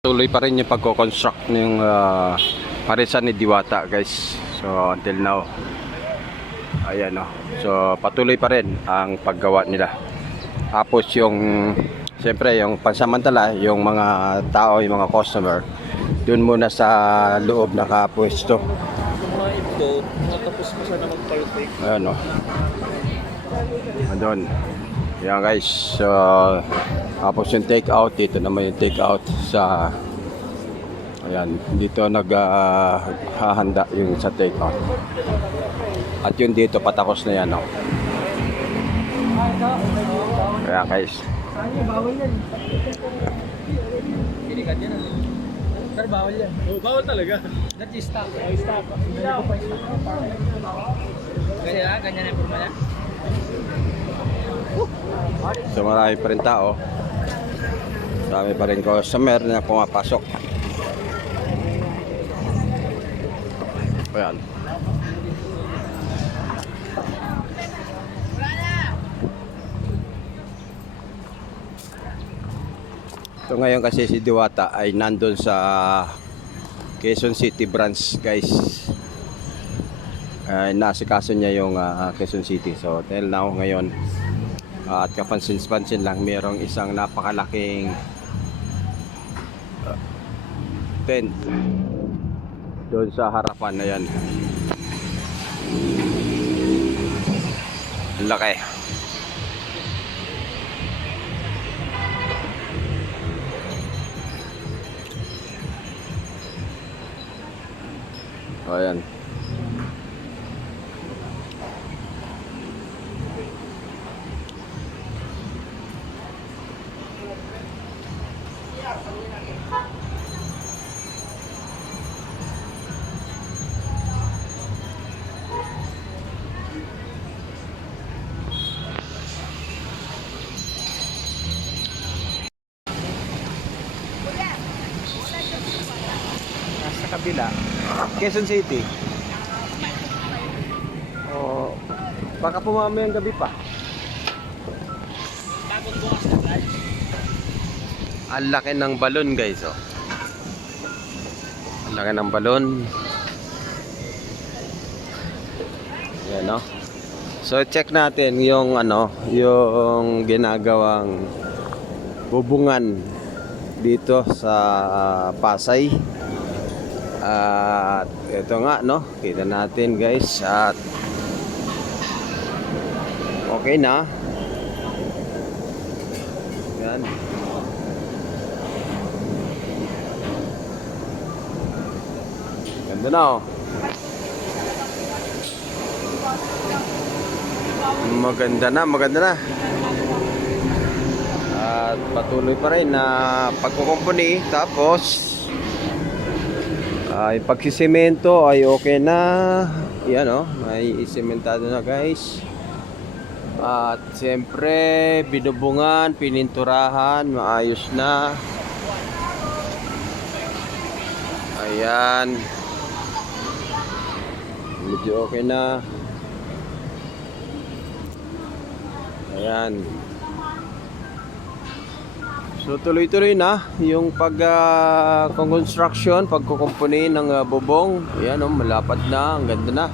Tuloy pa rin yung pagko-construct ng parisan ni Diwata, guys. So until now, ayan o. So patuloy pa rin ang paggawa nila. Tapos yung siyempre yung pansamantala, yung mga tao, yung mga customer, dun muna sa loob nakapwesto. Mga ito, matapos mo sana mag-partake. Ayan o. Andun. Yan guys. So tapos yung take out, dito naman yung take out sa ayan, dito naghahanda yung sa take out. At yung dito patakos na yan, oh. Kaya guys. Bawal yan. Pinikat yan. Pero bawal yan. Oh, bawal talaga. That is stock. Oh, stock. Kasi ganyan yung forma niya. So marami pa rin tao. Marami pa rin customer na pumapasok. Ayan. So ngayon kasi si Diwata ay nandun sa Quezon City branch, guys. Nasikaso niya yung Quezon City. So till now ngayon, at kapansin-pansin lang, mayroong isang napakalaking tent doon sa harapan na yan. Laki. O yan. Nasa kabila, Quezon City. Oh, baka pumamayang gabi pa. Tapos bukas na guys. Ang laki ng balon, guys, oh. Ang laki ng balon. Yan, no? So check natin yung yung ginagawang bubungan dito sa Pasay. At ito nga, no? Kita natin, guys. At okay na. Yan. Ganda na, oh. Maganda na, maganda na. At patuloy pa rin na pagkukumpuni. Tapos ay pagsisemento ay okay na. Yan, oh, may isementado na, guys. At siyempre binubungan, pininturahan, maayos na. Ayan. Medyo okay na. Ayan. So tuloy-tuloy na yung construction, pagkukumpuni ng bubong. Ayan, oh, malapad na, ang ganda na.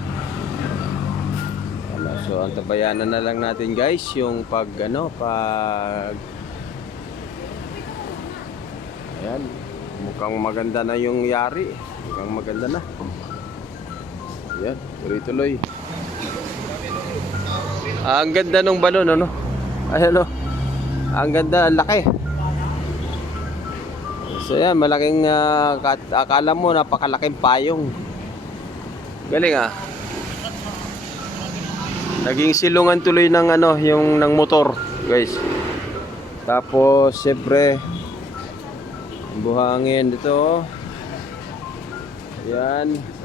So antabayanan na lang natin, guys, yung ayan, mukhang maganda na yung yari. Mukhang maganda na. Ayan, tuloy-tuloy. Ang ganda ng balon, ano? Ayan, oh. Ang ganda, ang laki. So yan, malaking akala mo napakalaking payong. Galing, ah. Naging silungan tuloy ng yung ng motor, guys. Tapos siyempre buhangin dito. Yan.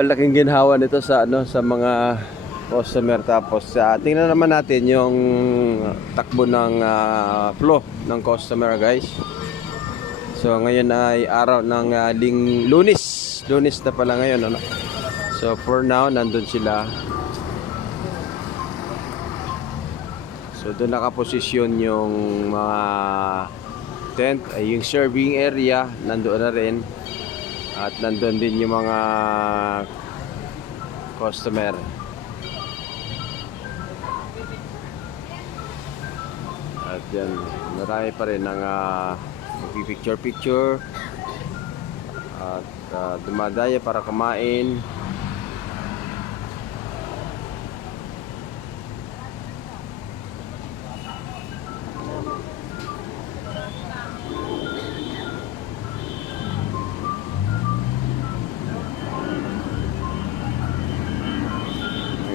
Laking ginhawa nito sa sa mga customer. Tapos tingnan naman natin yung takbo ng flow ng customer guys. So ngayon ay araw ng Lunes na pala ngayon, ano? So for now nandun sila. So doon nakaposisyon yung mga tent, ay yung serving area nandoon na rin, at nandoon din yung mga customer. At yan, marami pa rin ang magpipicture at dumadaya para kumain.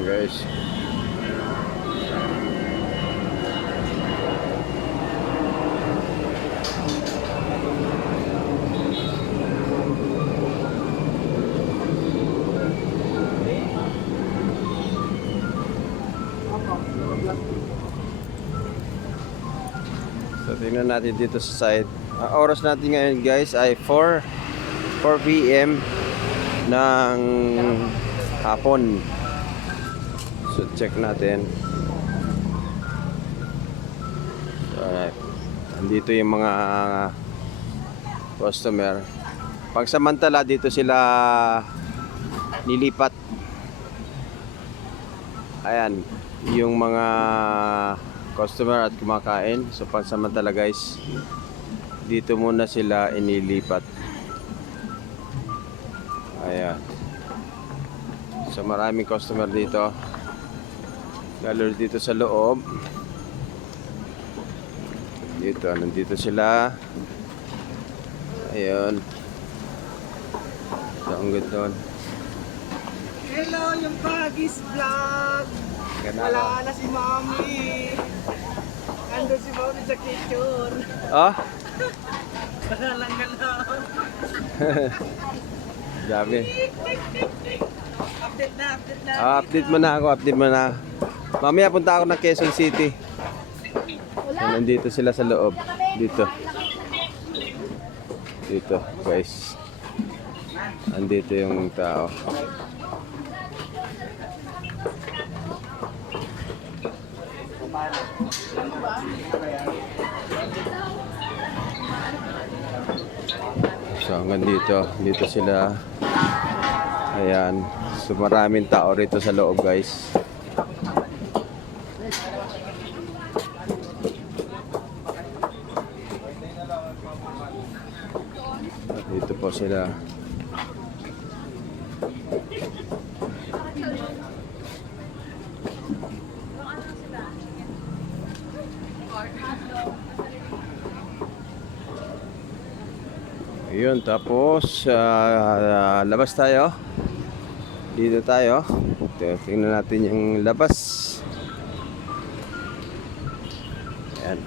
Guys, so tingnan natin dito sa side. Ang oras natin ngayon guys ay 4 p.m. ng hapon. So check natin. So, andito yung mga customer. Pagsamantala dito sila nilipat. Ayan, yung mga customer at kumakain. So pagsamantala guys, dito muna sila inilipat. Ayan. So maraming customer dito. Lalo dito sa loob. Dito, nandito sila. Ayun. So, ang ganda doon. Hello, yung Pagis Vlog. Wala na si Mami. Ando si Mami sa kitchen. Ah? Lang galaw. Dami. Update na. Update mo na ako, update mo na. Mamaya punta ako ng Quezon City. So, nandito sila sa loob. Dito. Dito, guys. Andito yung tao. So hanggang dito. Dito sila. Ayan. So maraming tao rito sa loob guys. Dito po sila. Ayun, tapos labas tayo. Dito tayo. Tingnan natin yung labas. Ayan.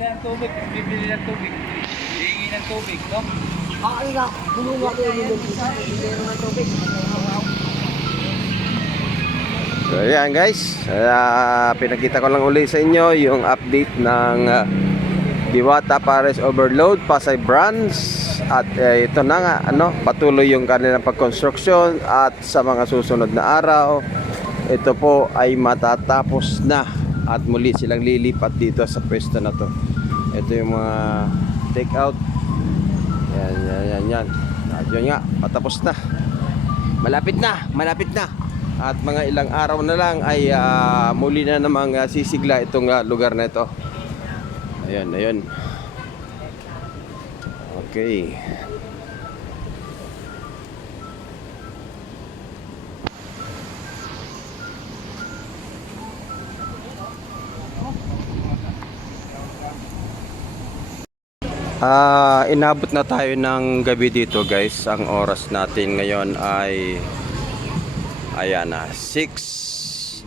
Ng tubig, bibili ng tubig. Hihingi ng tubig, no? Okay nga, bumulong ako yung ng tubig. So ayan guys, pinakita ko lang uli sa inyo yung update ng Diwata Pares Overload Pasay Branch. At ito na nga, patuloy yung kanilang pagkonstruksyon. At sa mga susunod na araw, ito po ay matatapos na. At muli silang lilipat dito sa pwesto na to. Ito yung mga take out. Yan. At yun nga, patapos na. Malapit na. At mga ilang araw na lang ay muli na namang sisigla itong lugar na ito. Ayun. Okay. Inabot na tayo ng gabi dito guys. Ang oras natin ngayon ay ayan na 6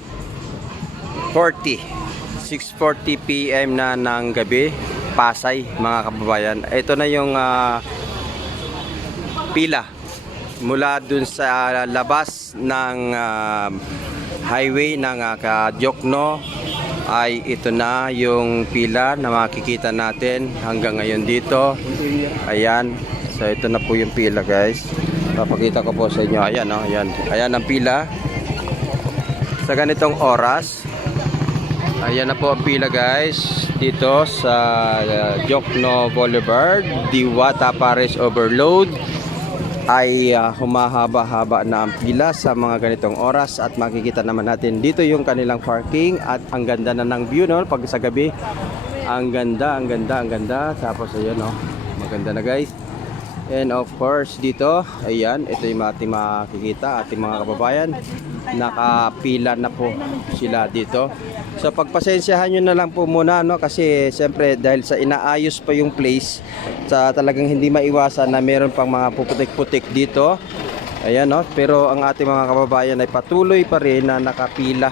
6:40 PM na ng gabi, Pasay mga kababayan. Ito na yung pila mula dun sa labas ng highway ng Jokno, ay ito na yung pila na makikita natin hanggang ngayon dito. Ayan, so ito na po yung pila guys, papakita ko po sa inyo. Ayan, oh, ayan. Ayan ang pila sa ganitong oras. Ayan na po ang pila guys dito sa Jokno Boulevard, Diwata Paris Overload. Ay humahaba-haba na ang pila sa mga ganitong oras, at makikita naman natin dito yung kanilang parking, at ang ganda na ng view, no, pag sa gabi. Ang ganda, ang ganda, ang ganda. Tapos ayan, no, maganda na guys. And of course dito, ayan, ito yung ating makikita, ating mga kababayan. Nakapila na po sila dito. So pagpasensyahan nyo na lang po muna, no, kasi siyempre dahil sa inaayos pa yung place, sa talagang hindi maiwasan na meron pang mga puputik-putik dito. Ayan, no, pero ang ating mga kababayan ay patuloy pa rin na nakapila.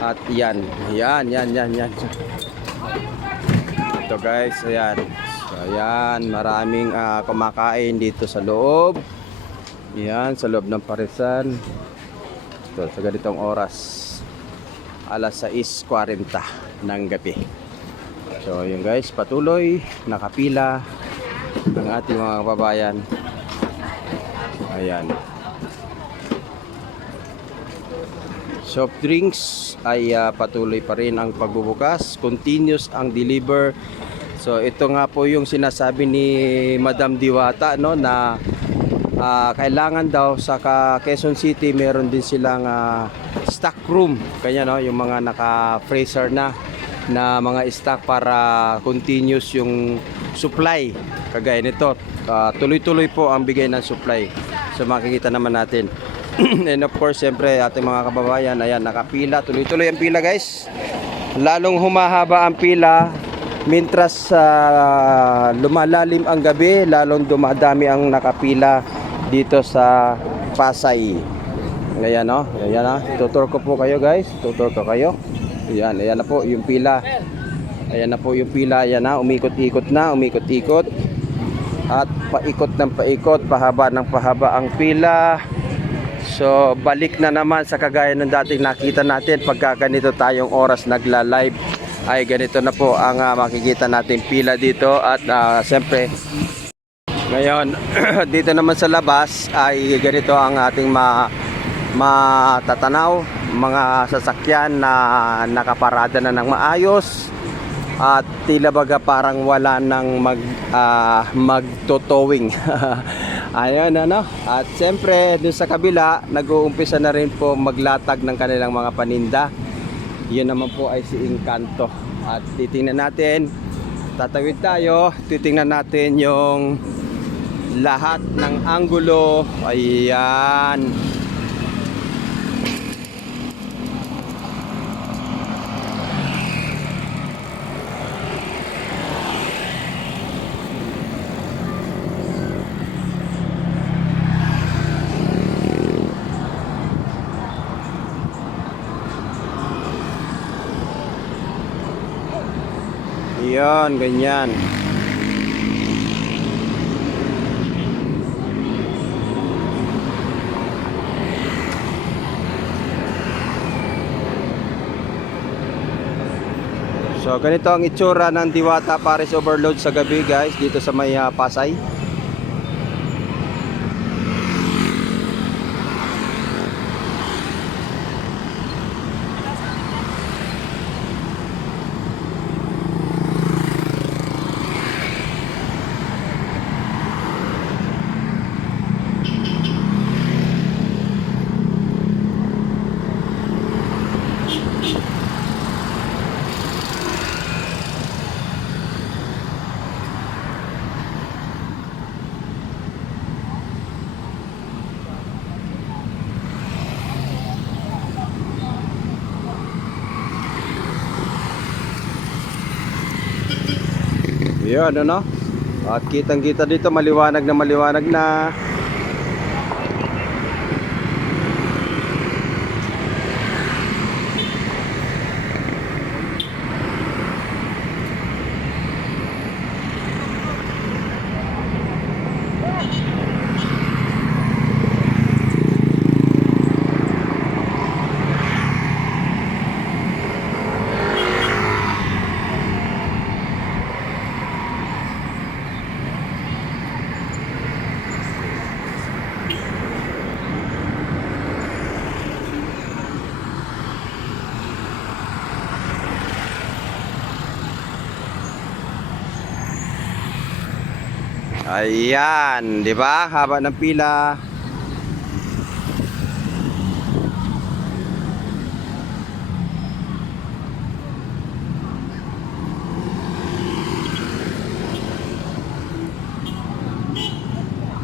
At yan, yan. Ito guys, ayan. So ayan, maraming kumakain dito sa loob. Ayan, sa loob ng Parisan. Ito, sa ganitong oras, alas 6:40 ng gabi. So yun guys, patuloy nakapila ang ating mga kababayan. Ayan. Soft drinks ay patuloy pa rin ang pagbubukas, continuous ang deliver. So ito nga po yung sinasabi ni Madam Diwata, no, na kailangan daw sa Quezon City meron din silang stock room, kanya, no, yung mga naka-freezer na mga stock para continuous yung supply. Kagaya nito, tuloy-tuloy po ang bigay ng supply. So makikita naman natin. And of course, siyempre ating mga kababayan, ayan, nakapila, tuloy-tuloy ang pila guys. Lalong humahaba ang pila mintras lumalalim ang gabi, lalong dumadami ang nakapila dito sa Pasay. Ayan, no, ayan na. Tutur ko po kayo guys, tutur ko kayo. Ayan, ayan na po yung pila. Ayan na po yung pila, ayan na, umikot-ikot na, umikot-ikot. At paikot ng paikot, pahaba ng pahaba ang pila. So balik na naman sa kagaya ng dating nakita natin pagka ganito tayong oras nagla-live, ay ganito na po ang makikita natin pila dito. At siyempre ngayon dito naman sa labas ay ganito ang ating matatanaw, mga sasakyan na nakaparada na ng maayos, at tila baga parang wala nang magtotowing. Ayun, ano, at siyempre dun sa kabila nag-uumpisa na rin po maglatag ng kanilang mga paninda. Yun naman po ay si Encanto. At titingnan natin, tatawid tayo, titingnan natin yung lahat ng anggulo. Ayan. Yan, ganyan. So ganito ang itsura ng Diwata Paris Overload sa gabi guys, dito sa may Pasay. Yun, ano? At kitang-kita dito, maliwanag na maliwanag na. Ayan, di ba? Haba ng pila.